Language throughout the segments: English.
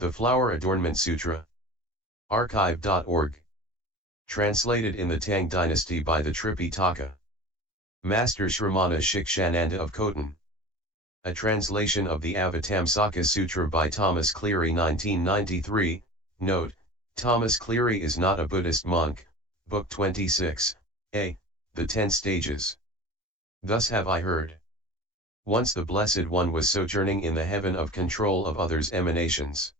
The Flower Adornment Sutra. Archive.org. Translated in the Tang Dynasty by the Tripitaka. Master Shramana Shikshananda of Khotan. A translation of the Avatamsaka-Sutra by Thomas Cleary 1993. Note, Thomas Cleary is not a Buddhist monk. Book 26, A. The 10 Stages. Thus have I heard. Once the Blessed One was sojourning in the heaven of control of others' emanations.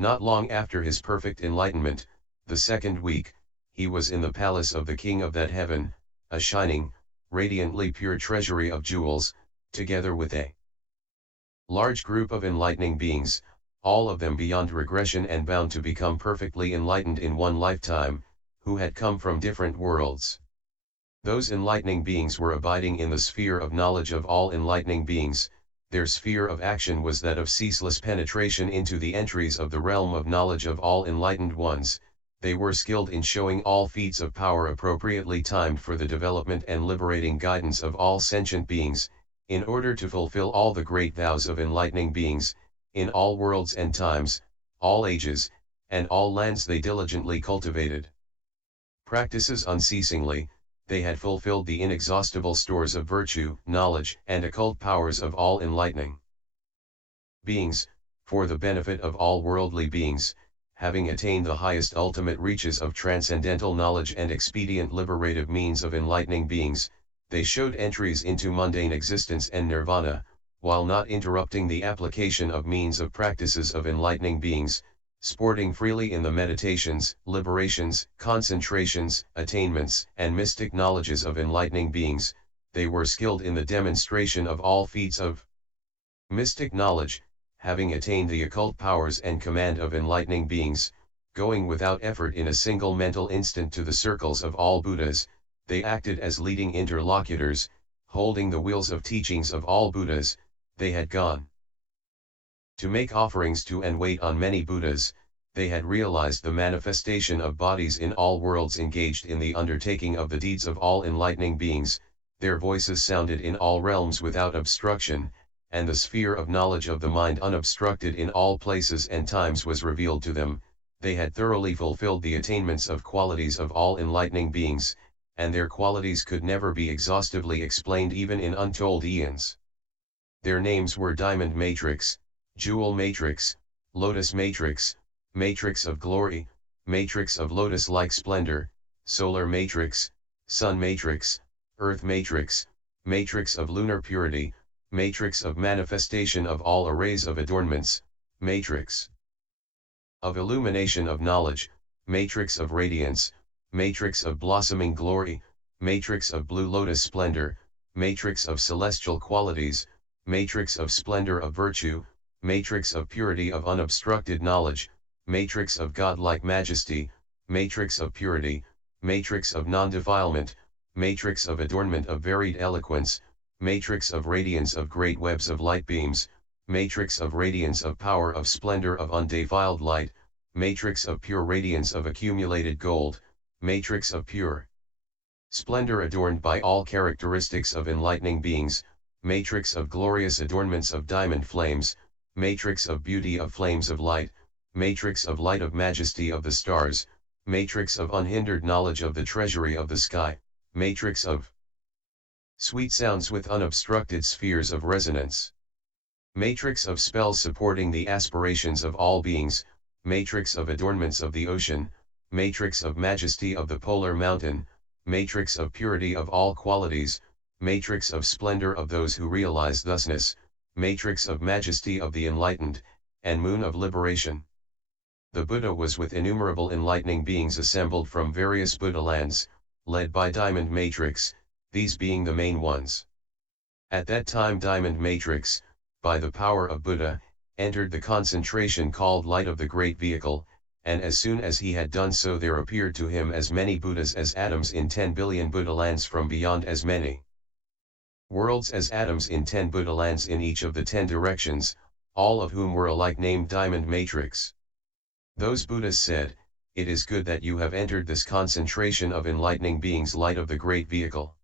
Not long after his perfect enlightenment, the second week, he was in the palace of the king of that heaven, a shining, radiantly pure treasury of jewels, together with a large group of enlightening beings, all of them beyond regression and bound to become perfectly enlightened in one lifetime, who had come from different worlds. Those enlightening beings were abiding in the sphere of knowledge of all enlightening beings. Their sphere of action was that of ceaseless penetration into the entries of the realm of knowledge of all enlightened ones. They were skilled in showing all feats of power appropriately timed for the development and liberating guidance of all sentient beings, in order to fulfill all the great vows of enlightening beings, in all worlds and times, all ages, and all lands they diligently cultivated. Practices unceasingly, they had fulfilled the inexhaustible stores of virtue, knowledge, and occult powers of all enlightening beings, for the benefit of all worldly beings, having attained the highest ultimate reaches of transcendental knowledge and expedient liberative means of enlightening beings, they showed entries into mundane existence and nirvana, while not interrupting the application of means of practices of enlightening beings, sporting freely in the meditations, liberations, concentrations, attainments, and mystic knowledges of enlightening beings. They were skilled in the demonstration of all feats of mystic knowledge, having attained the occult powers and command of enlightening beings, going without effort in a single mental instant to the circles of all Buddhas. They acted as leading interlocutors, holding the wheels of teachings of all Buddhas. They had gone to make offerings to and wait on many Buddhas. They had realized the manifestation of bodies in all worlds, engaged in the undertaking of the deeds of all enlightening beings. Their voices sounded in all realms without obstruction, and the sphere of knowledge of the mind unobstructed in all places and times was revealed to them. They had thoroughly fulfilled the attainments of qualities of all enlightening beings, and their qualities could never be exhaustively explained even in untold eons. Their names were Diamond Matrix, Jewel Matrix, Lotus Matrix, Matrix of Glory, Matrix of Lotus-like Splendor, Solar Matrix, Sun Matrix, Earth Matrix, Matrix of Lunar Purity, Matrix of Manifestation of all arrays of adornments, Matrix of Illumination of Knowledge, Matrix of Radiance, Matrix of Blossoming Glory, Matrix of Blue Lotus Splendor, Matrix of Celestial Qualities, Matrix of Splendor of Virtue, Matrix of Purity of Unobstructed Knowledge, Matrix of Godlike Majesty, Matrix of Purity, Matrix of Non-Defilement, Matrix of Adornment of Varied Eloquence, Matrix of Radiance of Great Webs of Light Beams, Matrix of Radiance of Power of Splendor of Undefiled Light, Matrix of Pure Radiance of Accumulated Gold, Matrix of Pure Splendor adorned by all characteristics of enlightening beings, Matrix of Glorious Adornments of Diamond Flames, Matrix of Beauty of Flames of Light, Matrix of Light of Majesty of the Stars, Matrix of Unhindered Knowledge of the Treasury of the Sky, Matrix of Sweet Sounds with Unobstructed Spheres of Resonance, Matrix of Spells supporting the aspirations of all beings, Matrix of Adornments of the Ocean, Matrix of Majesty of the Polar Mountain, Matrix of Purity of all Qualities, Matrix of Splendor of those who realize thusness, Matrix of Majesty of the Enlightened, and Moon of Liberation. The Buddha was with innumerable enlightening beings assembled from various Buddha lands, led by Diamond Matrix, these being the main ones. At that time Diamond Matrix, by the power of Buddha, entered the concentration called Light of the Great Vehicle, and as soon as he had done so there appeared to him as many Buddhas as atoms in 10 billion Buddha lands from beyond as many worlds as atoms in 10 Buddha lands in each of the 10 directions, all of whom were alike named Diamond Matrix. Those Buddhas said, "It is good that you have entered this concentration of enlightening beings, Light of the Great Vehicle.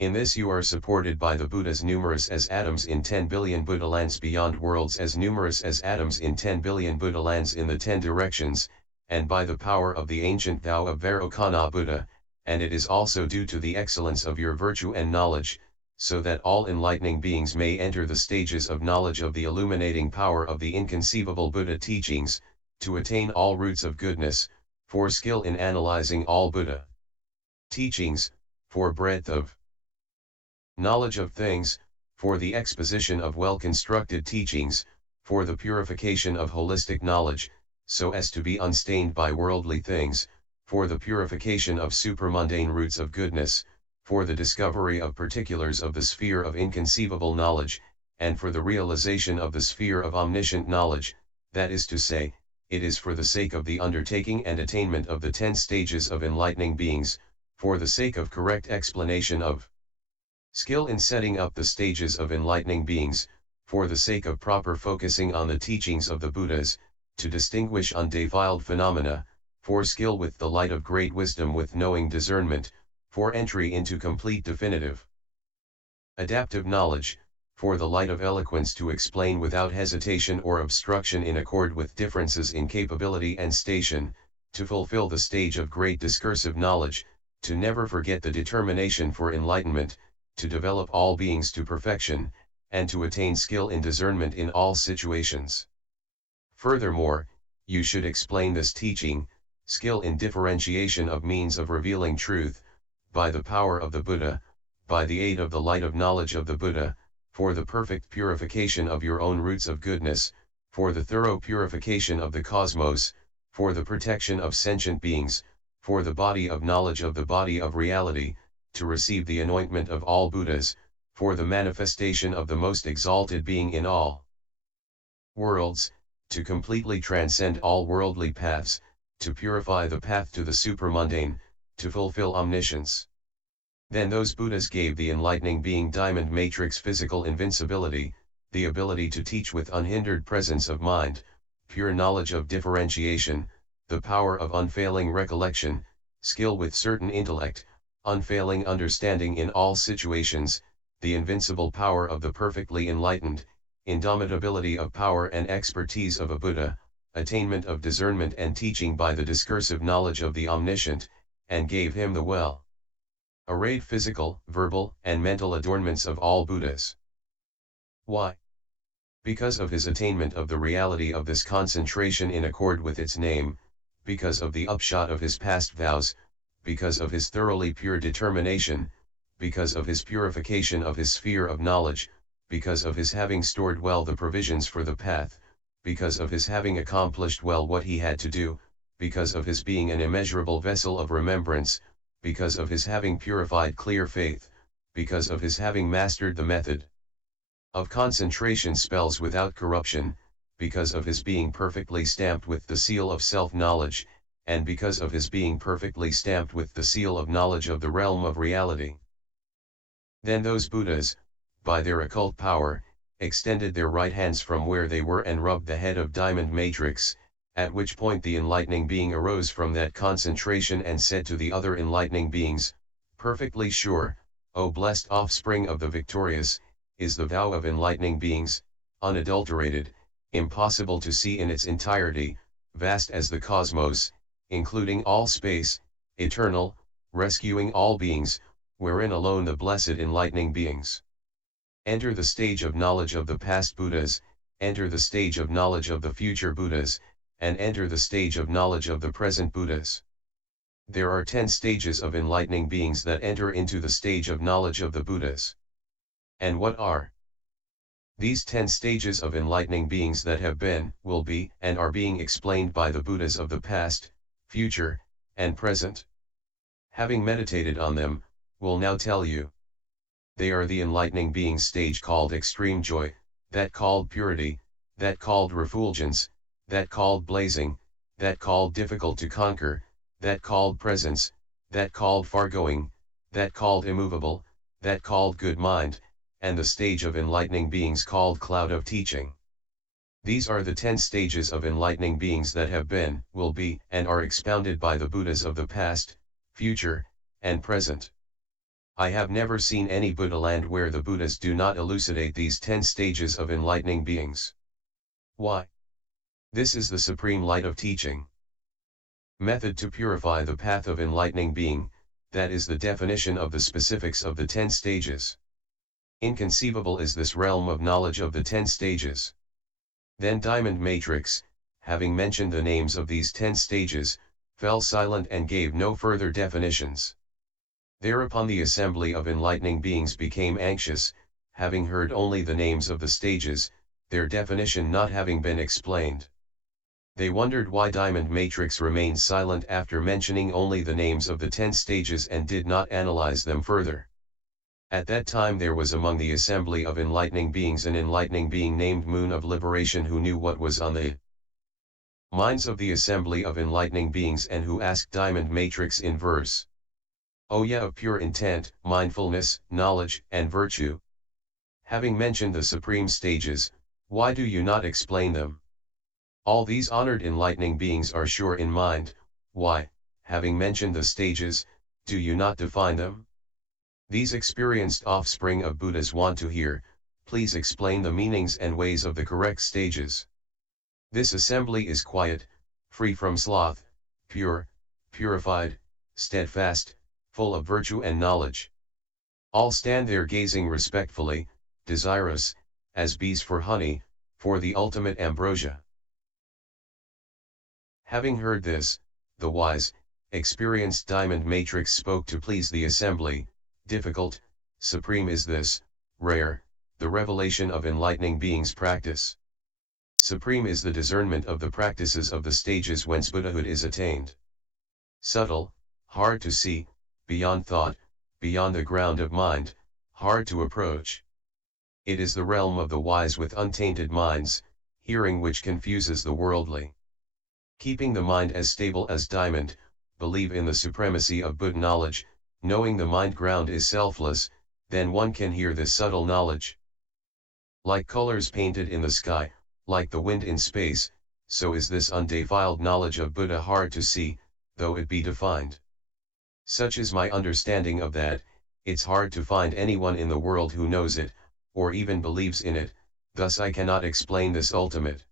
In this you are supported by the Buddhas numerous as atoms in 10 billion Buddhalands beyond worlds as numerous as atoms in 10 billion Buddhalands in the 10 directions, and by the power of the ancient Tao of Vairocana Buddha, and it is also due to the excellence of your virtue and knowledge, so that all enlightening beings may enter the stages of knowledge of the illuminating power of the inconceivable Buddha teachings, to attain all roots of goodness, for skill in analyzing all Buddha teachings, for breadth of knowledge of things, for the exposition of well-constructed teachings, for the purification of holistic knowledge, so as to be unstained by worldly things, for the purification of supramundane roots of goodness, for the discovery of particulars of the sphere of inconceivable knowledge, and for the realization of the sphere of omniscient knowledge, that is to say, it is for the sake of the undertaking and attainment of the 10 stages of enlightening beings, for the sake of correct explanation of skill in setting up the stages of enlightening beings, for the sake of proper focusing on the teachings of the Buddhas, to distinguish undefiled phenomena, for skill with the light of great wisdom with knowing discernment, for entry into complete definitive adaptive knowledge, for the light of eloquence to explain without hesitation or obstruction in accord with differences in capability and station, to fulfill the stage of great discursive knowledge, to never forget the determination for enlightenment, to develop all beings to perfection, and to attain skill in discernment in all situations. Furthermore, you should explain this teaching, skill in differentiation of means of revealing truth, by the power of the Buddha, by the aid of the light of knowledge of the Buddha, for the perfect purification of your own roots of goodness, for the thorough purification of the cosmos, for the protection of sentient beings, for the body of knowledge of the body of reality, to receive the anointment of all Buddhas, for the manifestation of the most exalted being in all worlds, to completely transcend all worldly paths, to purify the path to the supramundane, to fulfill omniscience. Then those Buddhas gave the enlightening being diamond matrix physical invincibility, the ability to teach with unhindered presence of mind, pure knowledge of differentiation, the power of unfailing recollection, skill with certain intellect, unfailing understanding in all situations, the invincible power of the perfectly enlightened, indomitability of power and expertise of a Buddha, attainment of discernment and teaching by the discursive knowledge of the omniscient, and gave him the well arrayed physical, verbal, and mental adornments of all Buddhas. Why? Because of his attainment of the reality of this concentration in accord with its name, because of the upshot of his past vows, because of his thoroughly pure determination, because of his purification of his sphere of knowledge, because of his having stored well the provisions for the path, because of his having accomplished well what he had to do, because of his being an immeasurable vessel of remembrance, because of his having purified clear faith, because of his having mastered the method of concentration spells without corruption, because of his being perfectly stamped with the seal of self-knowledge, and because of his being perfectly stamped with the seal of knowledge of the realm of reality. Then those Buddhas, by their occult power, extended their right hands from where they were and rubbed the head of diamond matrix, at which point the enlightening being arose from that concentration and said to the other enlightening beings, perfectly sure, O blessed offspring of the victorious, is the vow of enlightening beings, unadulterated, impossible to see in its entirety, vast as the cosmos, including all space, eternal, rescuing all beings, wherein alone the blessed enlightening beings enter the stage of knowledge of the past Buddhas, enter the stage of knowledge of the future Buddhas, and enter the stage of knowledge of the present Buddhas. There are 10 stages of enlightening beings that enter into the stage of knowledge of the Buddhas. And what are these 10 stages of enlightening beings that have been, will be, and are being explained by the Buddhas of the past, future, and present? Having meditated on them, will now tell you. They are the enlightening beings stage called extreme joy, that called purity, that called refulgence, that called blazing, that called difficult to conquer, that called presence, that called FarGoing, that called immovable, that called good mind, and the stage of enlightening beings called cloud of teaching. These are the 10 stages of enlightening beings that have been, will be, and are expounded by the Buddhas of the past, future, and present. I have never seen any Buddha land where the Buddhas do not elucidate these 10 stages of enlightening beings. Why? This is the supreme light of teaching. Method to purify the path of enlightening being, that is the definition of the specifics of the 10 stages. Inconceivable is this realm of knowledge of the 10 stages. Then Diamond Matrix, having mentioned the names of these 10 stages, fell silent and gave no further definitions. Thereupon the assembly of enlightening beings became anxious, having heard only the names of the stages, their definition not having been explained. They wondered why Diamond Matrix remained silent after mentioning only the names of the 10 stages and did not analyze them further. At that time there was among the assembly of enlightening beings an enlightening being named Moon of Liberation who knew what was on the minds of the assembly of enlightening beings and who asked Diamond Matrix in verse. O ye of pure intent, mindfulness, knowledge, and virtue. Having mentioned the supreme stages, why do you not explain them? All these honored enlightening beings are sure in mind, why, having mentioned the stages, do you not define them? These experienced offspring of Buddhas want to hear, please explain the meanings and ways of the correct stages. This assembly is quiet, free from sloth, pure, purified, steadfast, full of virtue and knowledge. All stand there gazing respectfully, desirous, as bees for honey, for the ultimate ambrosia. Having heard this, the wise, experienced Diamond Matrix spoke to please the assembly. Difficult, supreme is this, rare, the revelation of enlightening beings practice. Supreme is the discernment of the practices of the stages whence Buddhahood is attained. Subtle, hard to see, beyond thought, beyond the ground of mind, hard to approach. It is the realm of the wise with untainted minds, hearing which confuses the worldly. Keeping the mind as stable as diamond, believe in the supremacy of Buddha knowledge, knowing the mind ground is selfless, then one can hear this subtle knowledge. Like colors painted in the sky, like the wind in space, so is this undefiled knowledge of Buddha hard to see, though it be defined. Such is my understanding of that, it's hard to find anyone in the world who knows it, or even believes in it, thus I cannot explain this ultimate.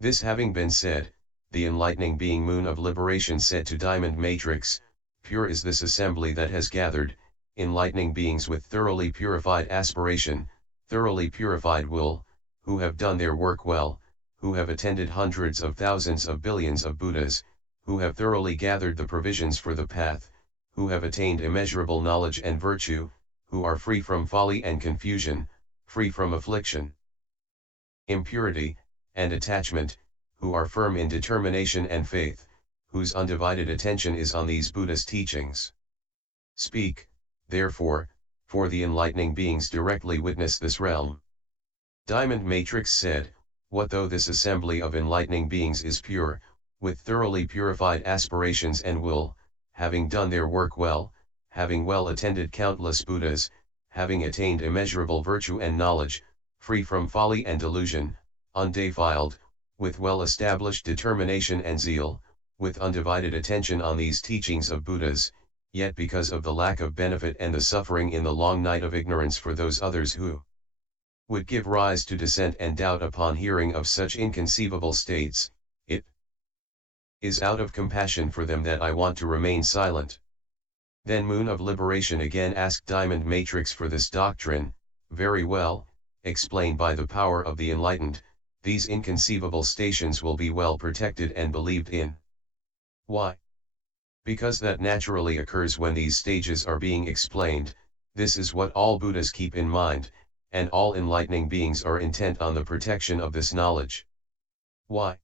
This having been said, the enlightening being Moon of Liberation said to Diamond Matrix, pure is this assembly that has gathered, enlightening beings with thoroughly purified aspiration, thoroughly purified will, who have done their work well, who have attended hundreds of thousands of billions of Buddhas, who have thoroughly gathered the provisions for the path, who have attained immeasurable knowledge and virtue, who are free from folly and confusion, free from affliction, impurity, and attachment, who are firm in determination and faith, whose undivided attention is on these Buddhist teachings. Speak, therefore, for the enlightening beings directly witness this realm. Diamond Matrix said, what though this assembly of enlightening beings is pure, with thoroughly purified aspirations and will, having done their work well, having well attended countless Buddhas, having attained immeasurable virtue and knowledge, free from folly and delusion, undefiled, with well-established determination and zeal, with undivided attention on these teachings of Buddhas, yet because of the lack of benefit and the suffering in the long night of ignorance for those others who would give rise to dissent and doubt upon hearing of such inconceivable states, it is out of compassion for them that I want to remain silent. Then Moon of Liberation again asked Diamond Matrix for this doctrine. Very well, explained by the power of the enlightened, these inconceivable stations will be well protected and believed in. Why? Because that naturally occurs when these stages are being explained. This is what all Buddhas keep in mind, and all enlightening beings are intent on the protection of this knowledge. Why?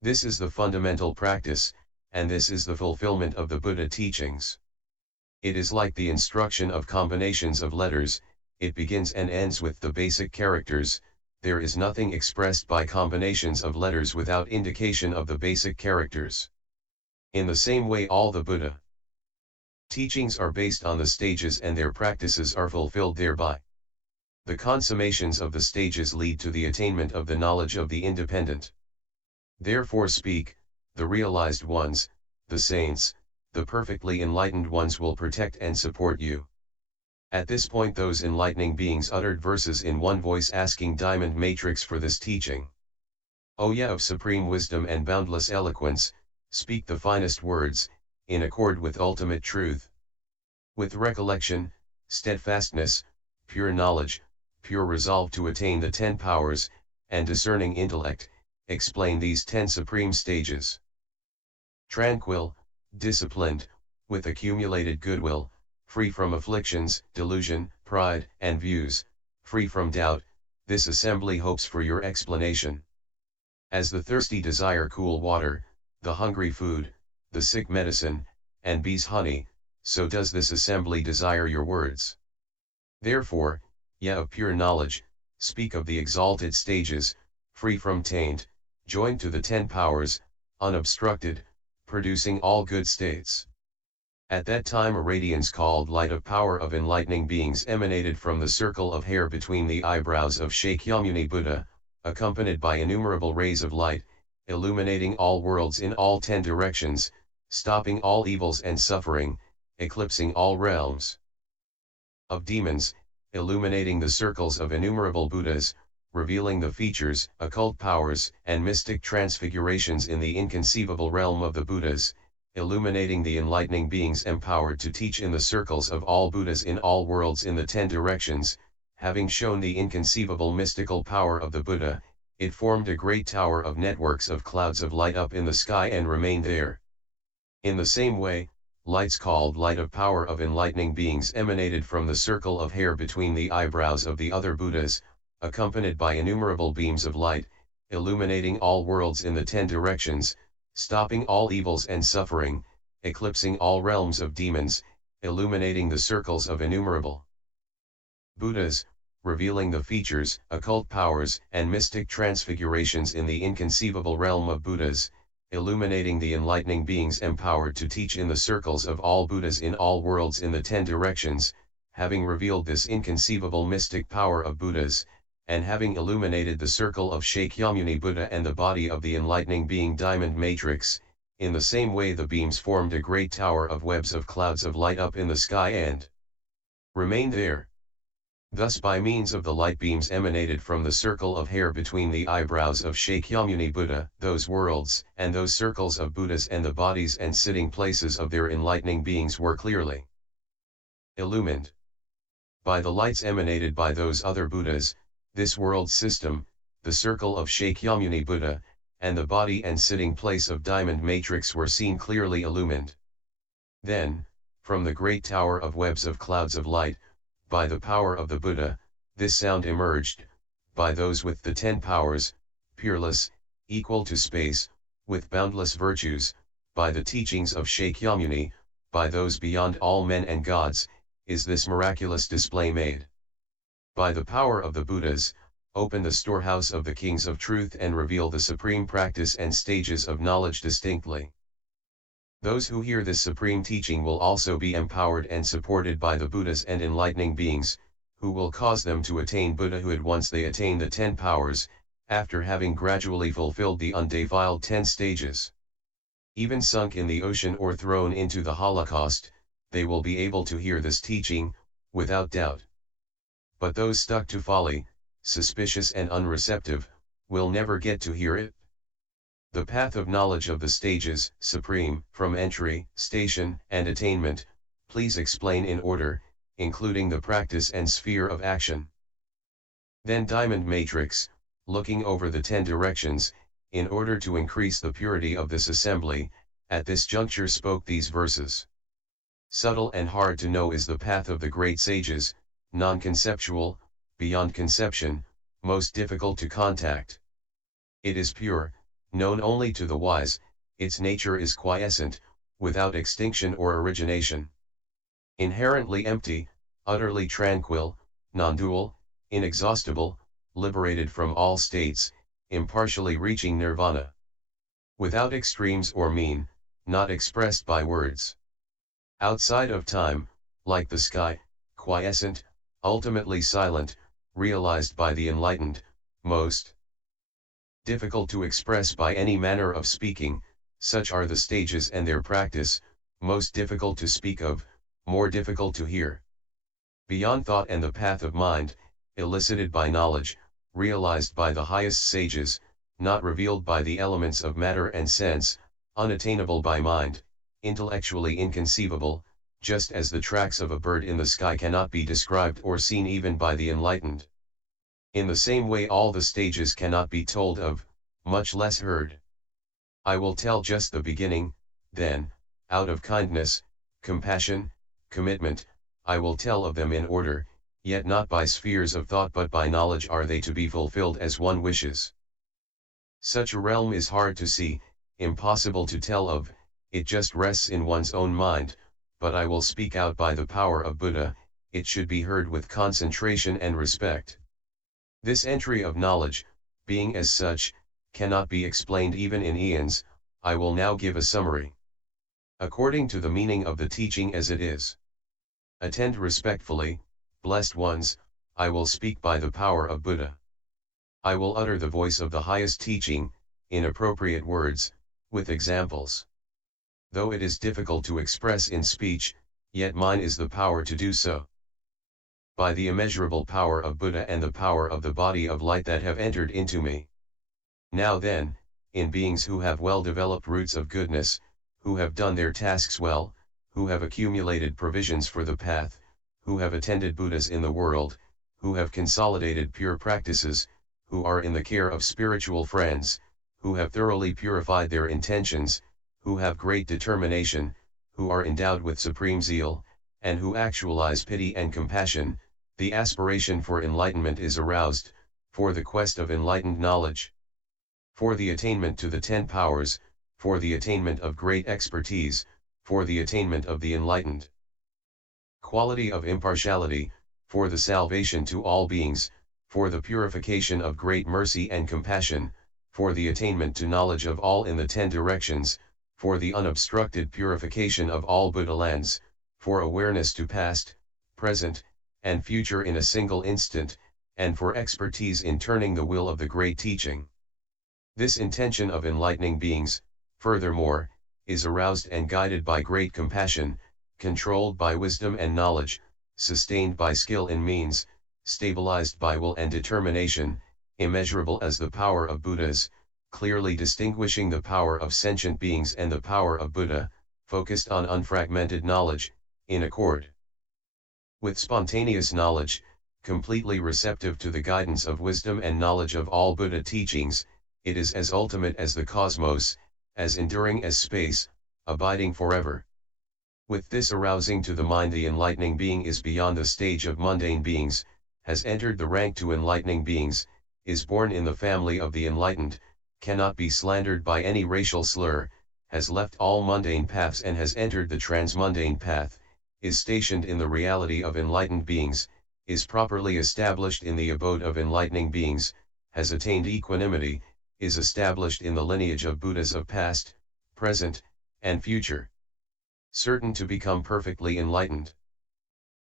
This is the fundamental practice, and this is the fulfillment of the Buddha teachings. It is like the instruction of combinations of letters, it begins and ends with the basic characters. There is nothing expressed by combinations of letters without indication of the basic characters. In the same way all the Buddha teachings are based on the stages and their practices are fulfilled thereby. The consummations of the stages lead to the attainment of the knowledge of the independent. Therefore speak, the realized ones, the saints, the perfectly enlightened ones will protect and support you. At this point those enlightening beings uttered verses in one voice asking Diamond Matrix for this teaching. O ye of supreme wisdom and boundless eloquence, speak the finest words, in accord with ultimate truth. With recollection, steadfastness, pure knowledge, pure resolve to attain the 10 powers, and discerning intellect, explain these 10 supreme stages. Tranquil, disciplined, with accumulated goodwill, free from afflictions, delusion, pride, and views, free from doubt, this assembly hopes for your explanation. As the thirsty desire cool water, the hungry food, the sick medicine, and bees honey, so does this assembly desire your words. Therefore, ye of pure knowledge, speak of the exalted stages, free from taint, joined to the 10 powers, unobstructed, producing all good states. At that time a radiance called light of power of enlightening beings emanated from the circle of hair between the eyebrows of Shakyamuni Buddha, accompanied by innumerable rays of light, illuminating all worlds in all 10 directions, stopping all evils and suffering, eclipsing all realms of demons, illuminating the circles of innumerable Buddhas, revealing the features, occult powers, and mystic transfigurations in the inconceivable realm of the Buddhas, illuminating the enlightening beings empowered to teach in the circles of all Buddhas in all worlds in the 10 directions. Having shown the inconceivable mystical power of the Buddha, it formed a great tower of networks of clouds of light up in the sky and remained there. In the same way, lights called light of power of enlightening beings emanated from the circle of hair between the eyebrows of the other Buddhas, accompanied by innumerable beams of light, illuminating all worlds in the 10 directions, stopping all evils and suffering, eclipsing all realms of demons, illuminating the circles of innumerable Buddhas, revealing the features, occult powers, and mystic transfigurations in the inconceivable realm of Buddhas, illuminating the enlightening beings empowered to teach in the circles of all Buddhas in all worlds in the 10 directions, having revealed this inconceivable mystic power of Buddhas, and having illuminated the circle of Shakyamuni Buddha and the body of the enlightening being Diamond Matrix, in the same way the beams formed a great tower of webs of clouds of light up in the sky and remained there. Thus by means of the light beams emanated from the circle of hair between the eyebrows of Shakyamuni Buddha, those worlds, and those circles of Buddhas and the bodies and sitting places of their enlightening beings were clearly illumined. By the lights emanated by those other Buddhas, this world system, the circle of Shakyamuni Buddha, and the body and sitting place of Diamond Matrix were seen clearly illumined. Then, from the great tower of webs of clouds of light, by the power of the Buddha, this sound emerged, by those with the 10 powers, peerless, equal to space, with boundless virtues, by the teachings of Shakyamuni, by those beyond all men and gods, is this miraculous display made. By the power of the Buddhas, open the storehouse of the kings of truth and reveal the supreme practice and stages of knowledge distinctly. Those who hear this supreme teaching will also be empowered and supported by the Buddhas and enlightening beings, who will cause them to attain Buddhahood once they attain the 10 powers, after having gradually fulfilled the undefiled 10 stages. Even sunk in the ocean or thrown into the Holocaust, they will be able to hear this teaching, without doubt. But those stuck to folly, suspicious and unreceptive, will never get to hear it. The path of knowledge of the stages, supreme, from entry, station, and attainment, please explain in order, including the practice and sphere of action. Then Diamond Matrix, looking over the 10 directions, in order to increase the purity of this assembly, at this juncture spoke these verses. Subtle and hard to know is the path of the great sages, non-conceptual, beyond conception, most difficult to contact. It is pure, known only to the wise, its nature is quiescent, without extinction or origination. Inherently empty, utterly tranquil, non-dual, inexhaustible, liberated from all states, impartially reaching nirvana. Without extremes or mean, not expressed by words. Outside of time, like the sky, quiescent, ultimately silent, realized by the enlightened, most difficult to express by any manner of speaking, such are the stages and their practice, most difficult to speak of, more difficult to hear. beyond thought and the path of mind, elicited by knowledge, realized by the highest sages, not revealed by the elements of matter and sense, unattainable by mind, intellectually inconceivable, just as the tracks of a bird in the sky cannot be described or seen even by the enlightened. In the same way all the stages cannot be told of, much less heard. I will tell just the beginning, then, out of kindness, compassion, commitment, I will tell of them in order, yet not by spheres of thought but by knowledge are they to be fulfilled as one wishes. Such a realm is hard to see, impossible to tell of, it just rests in one's own mind, but I will speak out by the power of Buddha, it should be heard with concentration and respect. This entry of knowledge, being as such, cannot be explained even in eons. I will now give a summary. According to the meaning of the teaching as it is. Attend respectfully, blessed ones, I will speak by the power of Buddha. I will utter the voice of the highest teaching, in appropriate words, with examples. Though it is difficult to express in speech, yet mine is the power to do so. By the immeasurable power of Buddha and the power of the body of light that have entered into me. Now then, in beings who have well-developed roots of goodness, who have done their tasks well, who have accumulated provisions for the path, who have attended Buddhas in the world, who have consolidated pure practices, who are in the care of spiritual friends, who have thoroughly purified their intentions, who have great determination, who are endowed with supreme zeal, and who actualize pity and compassion, the aspiration for enlightenment is aroused, for the quest of enlightened knowledge. For the attainment to the 10 powers, for the attainment of great expertise, for the attainment of the enlightened quality of impartiality, for the salvation to all beings, for the purification of great mercy and compassion, for the attainment to knowledge of all in the 10 directions, for the unobstructed purification of all Buddha lands, for awareness to past, present, and future in a single instant, and for expertise in turning the will of the great teaching. This intention of enlightening beings, furthermore, is aroused and guided by great compassion, controlled by wisdom and knowledge, sustained by skill in means, stabilized by will and determination, immeasurable as the power of Buddhas, clearly distinguishing the power of sentient beings and the power of Buddha, focused on unfragmented knowledge, in accord with spontaneous knowledge, completely receptive to the guidance of wisdom and knowledge of all Buddha teachings. It is as ultimate as the cosmos, as enduring as space, abiding forever. With this arousing to the mind, the enlightening being is beyond the stage of mundane beings, has entered the rank to enlightening beings, is born in the family of the enlightened, cannot be slandered by any racial slur, has left all mundane paths and has entered the transmundane path, is stationed in the reality of enlightened beings, is properly established in the abode of enlightening beings, has attained equanimity, is established in the lineage of Buddhas of past, present, and future. Certain to become perfectly enlightened.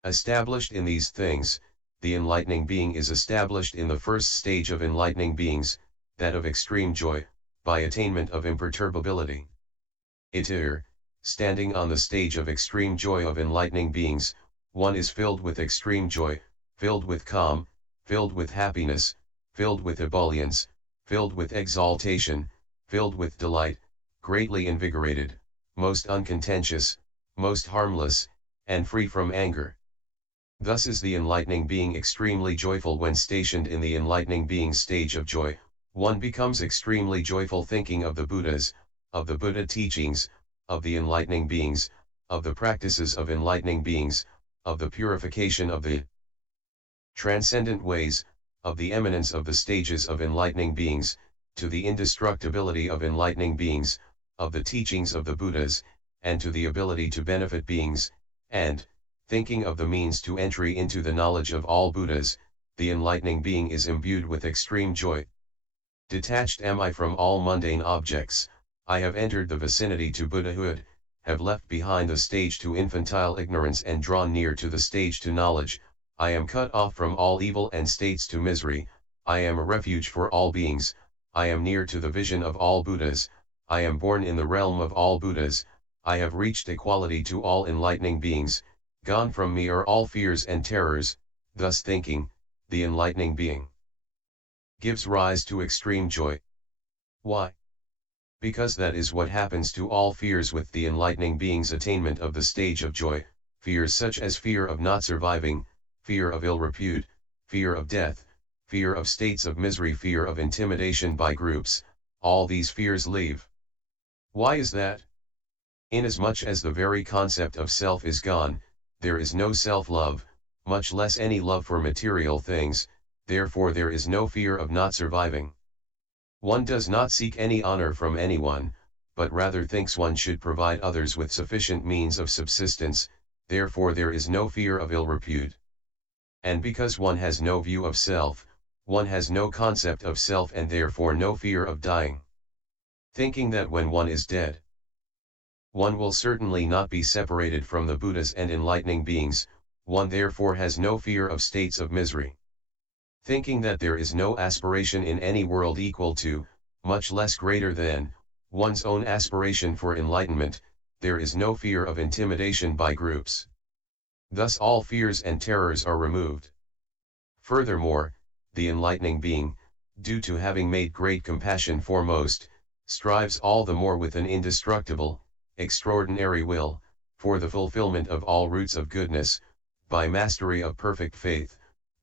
Established in these things, the enlightening being is established in the first stage of enlightening beings, that of extreme joy, by attainment of imperturbability. Standing on the stage of extreme joy of enlightening beings, one is filled with extreme joy, filled with calm, filled with happiness, filled with ebullience, filled with exaltation, filled with delight, greatly invigorated, most uncontentious, most harmless, and free from anger. Thus is the enlightening being extremely joyful when stationed in the enlightening being's stage of joy. One becomes extremely joyful thinking of the Buddhas, of the Buddha teachings, of the enlightening beings, of the practices of enlightening beings, of the purification of the transcendent ways, of the eminence of the stages of enlightening beings, to the indestructibility of enlightening beings, of the teachings of the Buddhas, and to the ability to benefit beings, and, thinking of the means to entry into the knowledge of all Buddhas, the enlightening being is imbued with extreme joy. Detached am I from all mundane objects, I have entered the vicinity to Buddhahood, have left behind the stage to infantile ignorance and drawn near to the stage to knowledge. I am cut off from all evil and states to misery, I am a refuge for all beings, I am near to the vision of all Buddhas, I am born in the realm of all Buddhas, I have reached equality to all enlightening beings. Gone from me are all fears and terrors, thus thinking, the enlightening being gives rise to extreme joy. Why? Because that is what happens to all fears with the enlightening being's attainment of the stage of joy, fears such as fear of not surviving, fear of ill repute, fear of death, fear of states of misery, fear of intimidation by groups, all these fears leave. Why is that? Inasmuch as the very concept of self is gone, there is no self-love, much less any love for material things, therefore there is no fear of not surviving. One does not seek any honor from anyone, but rather thinks one should provide others with sufficient means of subsistence, therefore there is no fear of ill repute. And because one has no view of self, one has no concept of self and therefore no fear of dying. Thinking that when one is dead, one will certainly not be separated from the Buddhas and enlightening beings, one therefore has no fear of states of misery. Thinking that there is no aspiration in any world equal to, much less greater than, one's own aspiration for enlightenment, there is no fear of intimidation by groups. Thus all fears and terrors are removed. Furthermore, the enlightening being, due to having made great compassion foremost, strives all the more with an indestructible, extraordinary will, for the fulfillment of all roots of goodness, by mastery of perfect faith,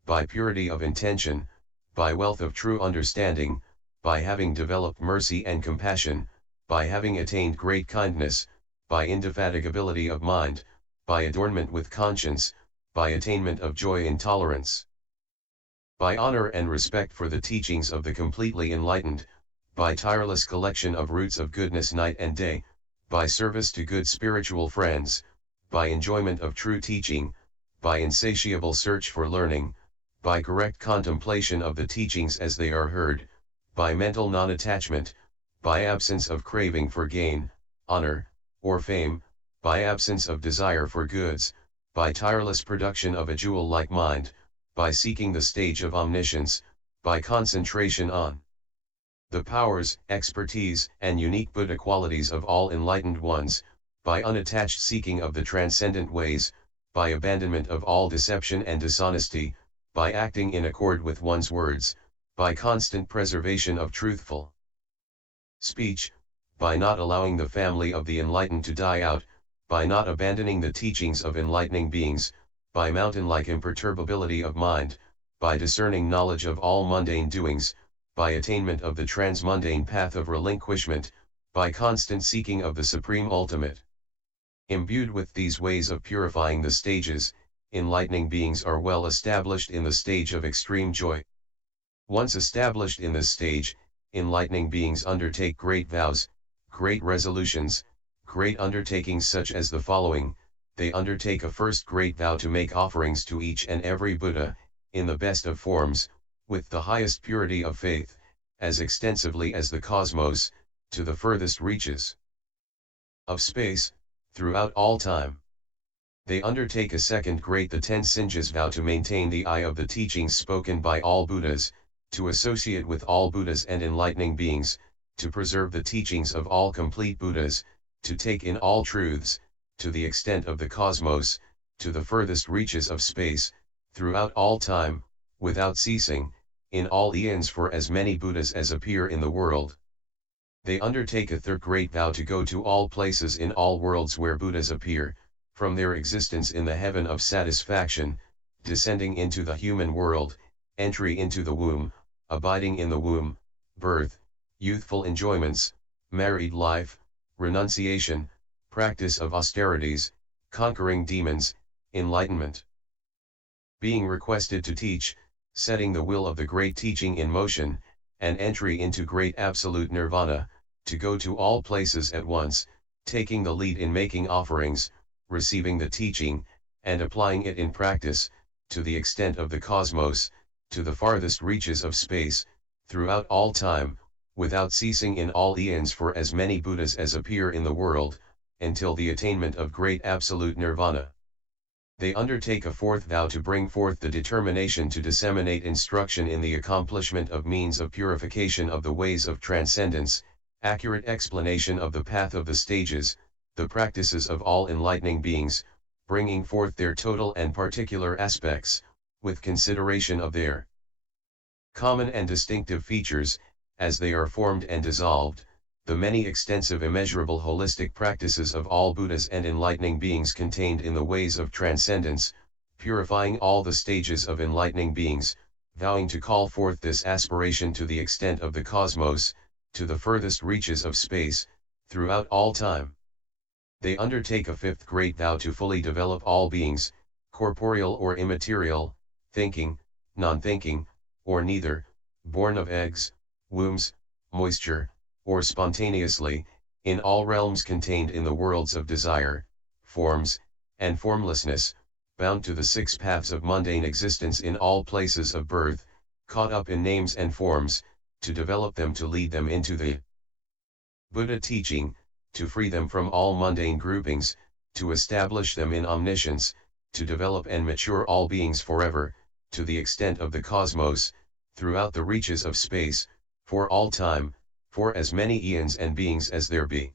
by purity of intention, by wealth of true understanding, by having developed mercy and compassion, by having attained great kindness, by indefatigability of mind, by adornment with conscience, by attainment of joy in tolerance, by honor and respect for the teachings of the completely enlightened, by tireless collection of roots of goodness night and day, by service to good spiritual friends, by enjoyment of true teaching, by insatiable search for learning, by correct contemplation of the teachings as they are heard, by mental non-attachment, by absence of craving for gain, honor, or fame, by absence of desire for goods, by tireless production of a jewel-like mind, by seeking the stage of omniscience, by concentration on the powers, expertise, and unique Buddha qualities of all enlightened ones, by unattached seeking of the transcendent ways, by abandonment of all deception and dishonesty, by acting in accord with one's words, by constant preservation of truthful speech, by not allowing the family of the enlightened to die out, by not abandoning the teachings of enlightening beings, by mountain-like imperturbability of mind, by discerning knowledge of all mundane doings, by attainment of the transmundane path of relinquishment, by constant seeking of the supreme ultimate. Imbued with these ways of purifying the stages, enlightening beings are well established in the stage of extreme joy. Once established in this stage, enlightening beings undertake great vows, great resolutions, great undertakings such as the following. They undertake a first great vow to make offerings to each and every Buddha, in the best of forms, with the highest purity of faith, as extensively as the cosmos, to the furthest reaches of space, throughout all time. They undertake a second great the 10 Sinjas vow to maintain the eye of the teachings spoken by all Buddhas, to associate with all Buddhas and enlightening beings, to preserve the teachings of all complete Buddhas, to take in all truths, to the extent of the cosmos, to the furthest reaches of space, throughout all time, without ceasing, in all eons for as many Buddhas as appear in the world. They undertake a third great vow to go to all places in all worlds where Buddhas appear, from their existence in the heaven of satisfaction, descending into the human world, entry into the womb, abiding in the womb, birth, youthful enjoyments, married life, renunciation, practice of austerities, conquering demons, enlightenment. Being requested to teach, setting the will of the great teaching in motion, and entry into great absolute nirvana, to go to all places at once, taking the lead in making offerings, receiving the teaching, and applying it in practice, to the extent of the cosmos, to the farthest reaches of space, throughout all time, without ceasing in all eons for as many Buddhas as appear in the world, until the attainment of great absolute nirvana. They undertake a fourth vow to bring forth the determination to disseminate instruction in the accomplishment of means of purification of the ways of transcendence, accurate explanation of the path of the stages, the practices of all enlightening beings, bringing forth their total and particular aspects, with consideration of their common and distinctive features, as they are formed and dissolved, the many extensive immeasurable holistic practices of all Buddhas and enlightening beings contained in the ways of transcendence, purifying all the stages of enlightening beings, vowing to call forth this aspiration to the extent of the cosmos, to the furthest reaches of space, throughout all time. They undertake a fifth great vow to fully develop all beings, corporeal or immaterial, thinking, non-thinking, or neither, born of eggs, wombs, moisture, or spontaneously, in all realms contained in the worlds of desire, forms, and formlessness, bound to the six paths of mundane existence in all places of birth, caught up in names and forms, to develop them to lead them into the Buddha teaching, to free them from all mundane groupings, to establish them in omniscience, to develop and mature all beings forever, to the extent of the cosmos, throughout the reaches of space, for all time, for as many eons and beings as there be.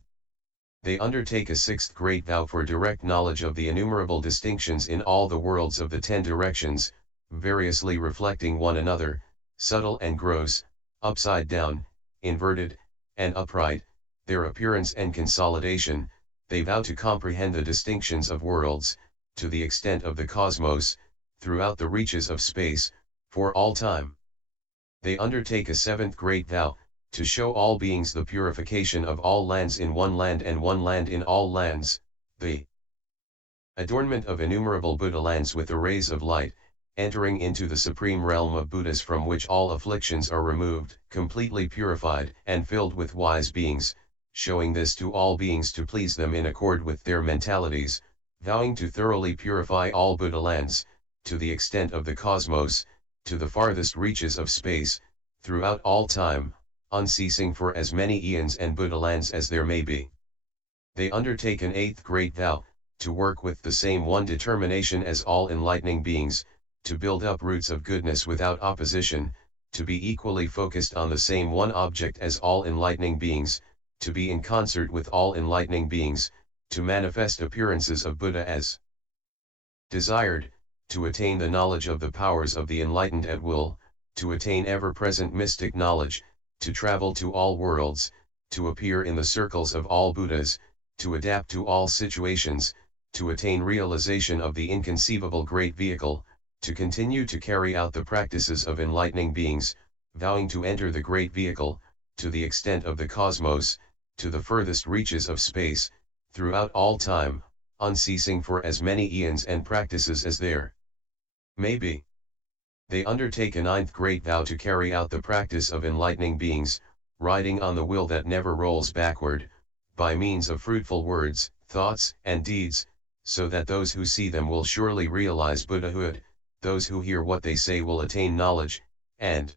They undertake a sixth great vow for direct knowledge of the innumerable distinctions in all the worlds of the 10 directions, variously reflecting one another, subtle and gross, upside down, inverted, and upright, their appearance and consolidation. They vow to comprehend the distinctions of worlds, to the extent of the cosmos, throughout the reaches of space, for all time. They undertake a seventh great vow, to show all beings the purification of all lands in one land and one land in all lands, the adornment of innumerable Buddha lands with the rays of light, entering into the supreme realm of Buddhas from which all afflictions are removed, completely purified and filled with wise beings, showing this to all beings to please them in accord with their mentalities, vowing to thoroughly purify all Buddha lands, to the extent of the cosmos, to the farthest reaches of space, throughout all time, unceasing for as many eons and Buddha lands as there may be. They undertake an eighth great vow, to work with the same one determination as all enlightening beings, to build up roots of goodness without opposition, to be equally focused on the same one object as all enlightening beings, to be in concert with all enlightening beings, to manifest appearances of Buddha as desired, to attain the knowledge of the powers of the enlightened at will, to attain ever-present mystic knowledge, to travel to all worlds, to appear in the circles of all Buddhas, to adapt to all situations, to attain realization of the inconceivable great vehicle, to continue to carry out the practices of enlightening beings, vowing to enter the great vehicle, to the extent of the cosmos, to the furthest reaches of space, throughout all time, unceasing for as many eons and practices as there may be. They undertake a ninth great vow to carry out the practice of enlightening beings, riding on the will that never rolls backward, by means of fruitful words, thoughts, and deeds, so that those who see them will surely realize Buddhahood, those who hear what they say will attain knowledge, and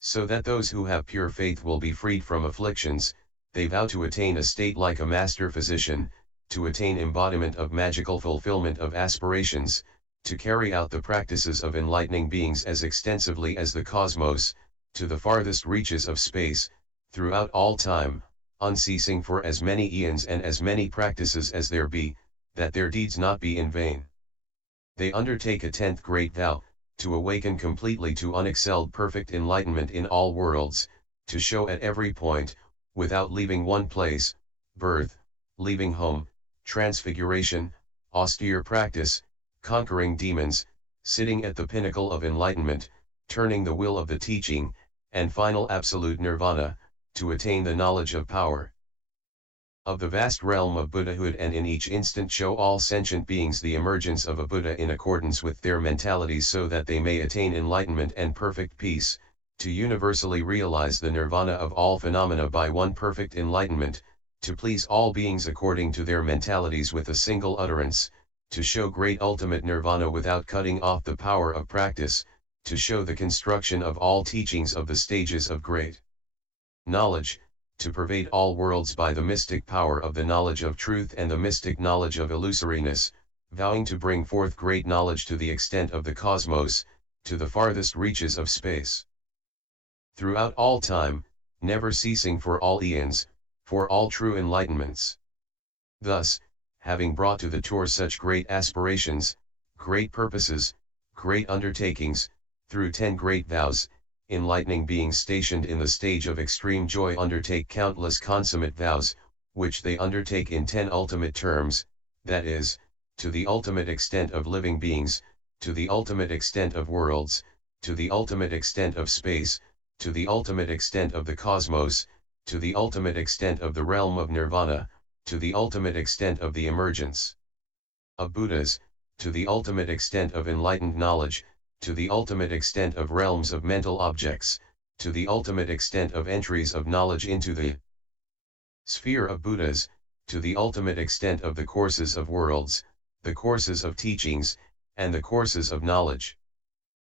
so that those who have pure faith will be freed from afflictions. They vow to attain a state like a master physician, to attain embodiment of magical fulfillment of aspirations, to carry out the practices of enlightening beings as extensively as the cosmos, to the farthest reaches of space, throughout all time, unceasing for as many eons and as many practices as there be, that their deeds not be in vain. They undertake a 10th great vow, to awaken completely to unexcelled perfect enlightenment in all worlds, to show at every point, without leaving one place, birth, leaving home, transfiguration, austere practice, conquering demons, sitting at the pinnacle of enlightenment, turning the will of the teaching, and final absolute nirvana, to attain the knowledge of power of the vast realm of Buddhahood, and in each instant show all sentient beings the emergence of a Buddha in accordance with their mentalities, so that they may attain enlightenment and perfect peace, to universally realize the nirvana of all phenomena by one perfect enlightenment, to please all beings according to their mentalities with a single utterance, to show great ultimate nirvana without cutting off the power of practice, to show the construction of all teachings of the stages of great knowledge, to pervade all worlds by the mystic power of the knowledge of truth and the mystic knowledge of illusoriness, vowing to bring forth great knowledge to the extent of the cosmos, to the farthest reaches of space. Throughout all time, never ceasing for all eons, for all true enlightenments. Thus, having brought to the tour such great aspirations, great purposes, great undertakings, through 10 great vows, enlightening beings stationed in the stage of extreme joy undertake countless consummate vows, which they undertake in 10 ultimate terms, that is, to the ultimate extent of living beings, to the ultimate extent of worlds, to the ultimate extent of space, to the ultimate extent of the cosmos, to the ultimate extent of the realm of nirvana, to the ultimate extent of the emergence of Buddhas, to the ultimate extent of enlightened knowledge, to the ultimate extent of realms of mental objects, to the ultimate extent of entries of knowledge into the sphere of Buddhas, to the ultimate extent of the courses of worlds, the courses of teachings, and the courses of knowledge.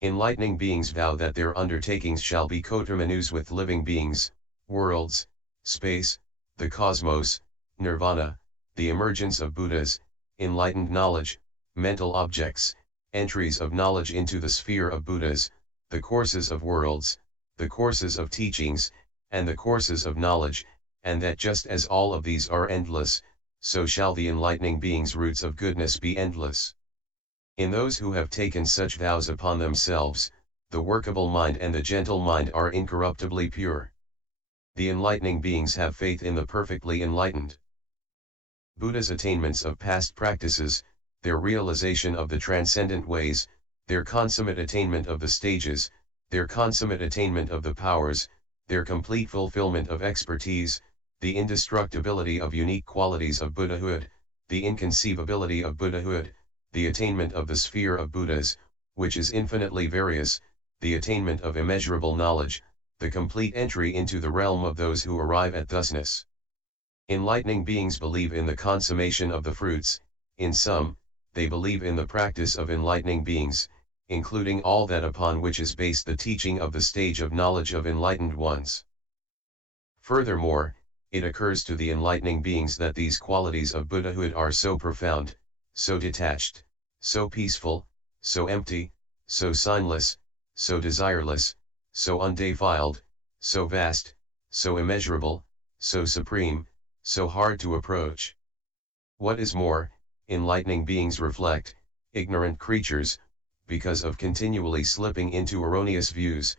Enlightening beings vow that their undertakings shall be coterminous with living beings, worlds, space, the cosmos, nirvana, the emergence of Buddhas, enlightened knowledge, mental objects, entries of knowledge into the sphere of Buddhas, the courses of worlds, the courses of teachings, and the courses of knowledge, and that just as all of these are endless, so shall the enlightening beings' roots of goodness be endless. In those who have taken such vows upon themselves, the workable mind and the gentle mind are incorruptibly pure. The enlightening beings have faith in the perfectly enlightened. Buddha's attainments of past practices, their realization of the transcendent ways, their consummate attainment of the stages, their consummate attainment of the powers, their complete fulfillment of expertise, the indestructibility of unique qualities of Buddhahood, the inconceivability of Buddhahood, the attainment of the sphere of Buddhas, which is infinitely various, the attainment of immeasurable knowledge, the complete entry into the realm of those who arrive at thusness. Enlightening beings believe in the consummation of the fruits. In sum, they believe in the practice of enlightening beings, including all that upon which is based the teaching of the stage of knowledge of enlightened ones. Furthermore, it occurs to the enlightening beings that these qualities of Buddhahood are so profound, so detached, so peaceful, so empty, so signless, so desireless, so undefiled, so vast, so immeasurable, so supreme, so hard to approach. What is more, enlightening beings reflect, ignorant creatures, because of continually slipping into erroneous views,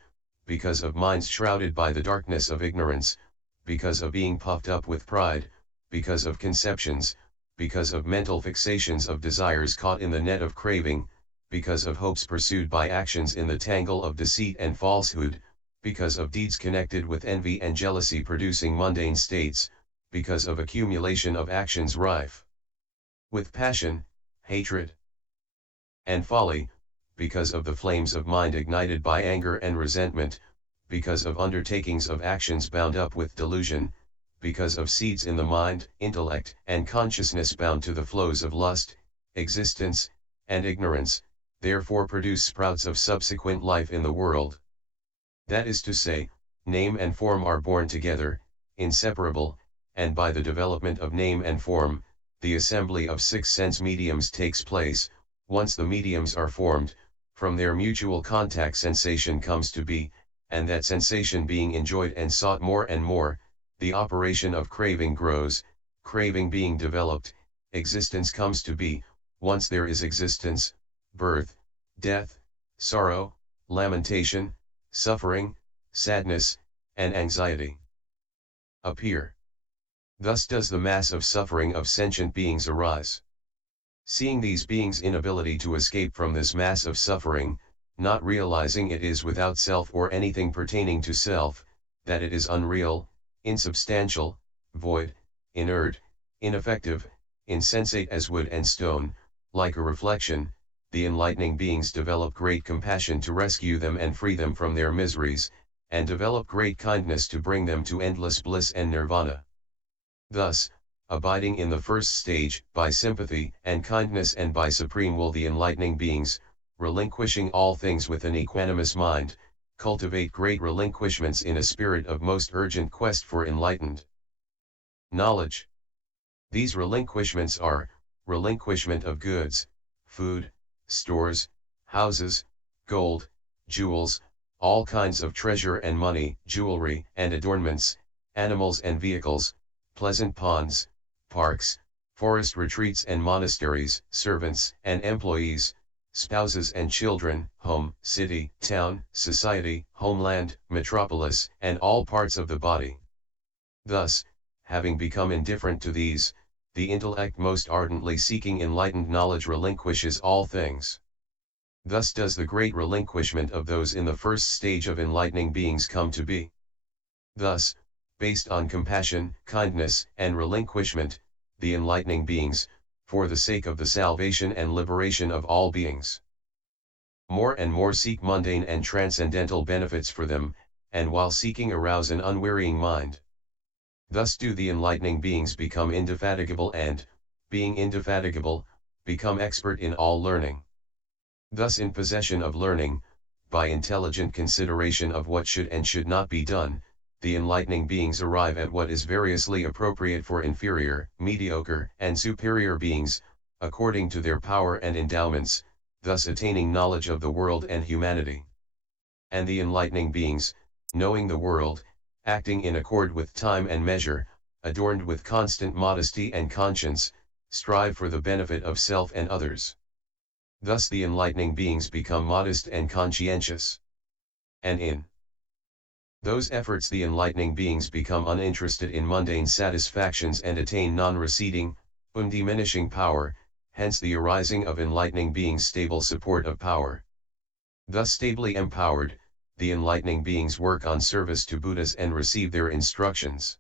because of minds shrouded by the darkness of ignorance, because of being puffed up with pride, because of conceptions, because of mental fixations of desires caught in the net of craving, because of hopes pursued by actions in the tangle of deceit and falsehood, because of deeds connected with envy and jealousy producing mundane states, because of accumulation of actions rife with passion, hatred, and folly, because of the flames of mind ignited by anger and resentment, because of undertakings of actions bound up with delusion, because of seeds in the mind, intellect, and consciousness bound to the flows of lust, existence, and ignorance, therefore produce sprouts of subsequent life in the world. That is to say, name and form are born together, inseparable, and by the development of name and form, the assembly of 6 sense mediums takes place. Once the mediums are formed, from their mutual contact sensation comes to be, and that sensation being enjoyed and sought more and more, the operation of craving grows, craving being developed, existence comes to be. Once there is existence, birth, death, sorrow, lamentation, suffering, sadness, and anxiety appear. Thus does the mass of suffering of sentient beings arise. Seeing these beings' inability to escape from this mass of suffering, not realizing it is without self or anything pertaining to self, that it is unreal, insubstantial, void, inert, ineffective, insensate as wood and stone, like a reflection, the enlightening beings develop great compassion to rescue them and free them from their miseries, and develop great kindness to bring them to endless bliss and nirvana. Thus, abiding in the first stage, by sympathy and kindness and by supreme will, the enlightening beings, relinquishing all things with an equanimous mind, cultivate great relinquishments in a spirit of most urgent quest for enlightened knowledge. These relinquishments are, relinquishment of goods, food, stores, houses, gold, jewels, all kinds of treasure and money, jewelry and adornments, animals and vehicles, pleasant ponds, parks, forest retreats and monasteries, servants and employees, spouses and children, home, city, town, society, homeland, metropolis, and all parts of the body. Thus, having become indifferent to these, the intellect most ardently seeking enlightened knowledge relinquishes all things. Thus does the great relinquishment of those in the first stage of enlightening beings come to be. Thus, based on compassion, kindness, and relinquishment, the enlightening beings, for the sake of the salvation and liberation of all beings, more and more seek mundane and transcendental benefits for them, and while seeking arouse an unwearying mind. Thus do the enlightening beings become indefatigable and, being indefatigable, become expert in all learning. Thus in possession of learning, by intelligent consideration of what should and should not be done, the enlightening beings arrive at what is variously appropriate for inferior, mediocre, and superior beings, according to their power and endowments, thus attaining knowledge of the world and humanity. And the enlightening beings, knowing the world, acting in accord with time and measure, adorned with constant modesty and conscience, strive for the benefit of self and others. Thus the enlightening beings become modest and conscientious. And in those efforts the enlightening beings become uninterested in mundane satisfactions and attain non-receding, undiminishing power, hence the arising of enlightening beings' stable support of power. Thus stably empowered, the enlightening beings work on service to Buddhas and receive their instructions.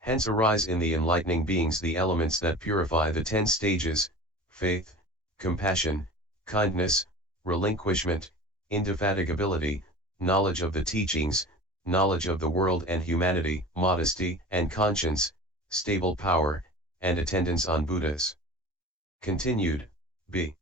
Hence arise in the enlightening beings the elements that purify the 10 stages: faith, compassion, kindness, relinquishment, indefatigability, knowledge of the teachings, knowledge of the world and humanity, modesty and conscience, stable power, and attendance on Buddhas. Continued, B.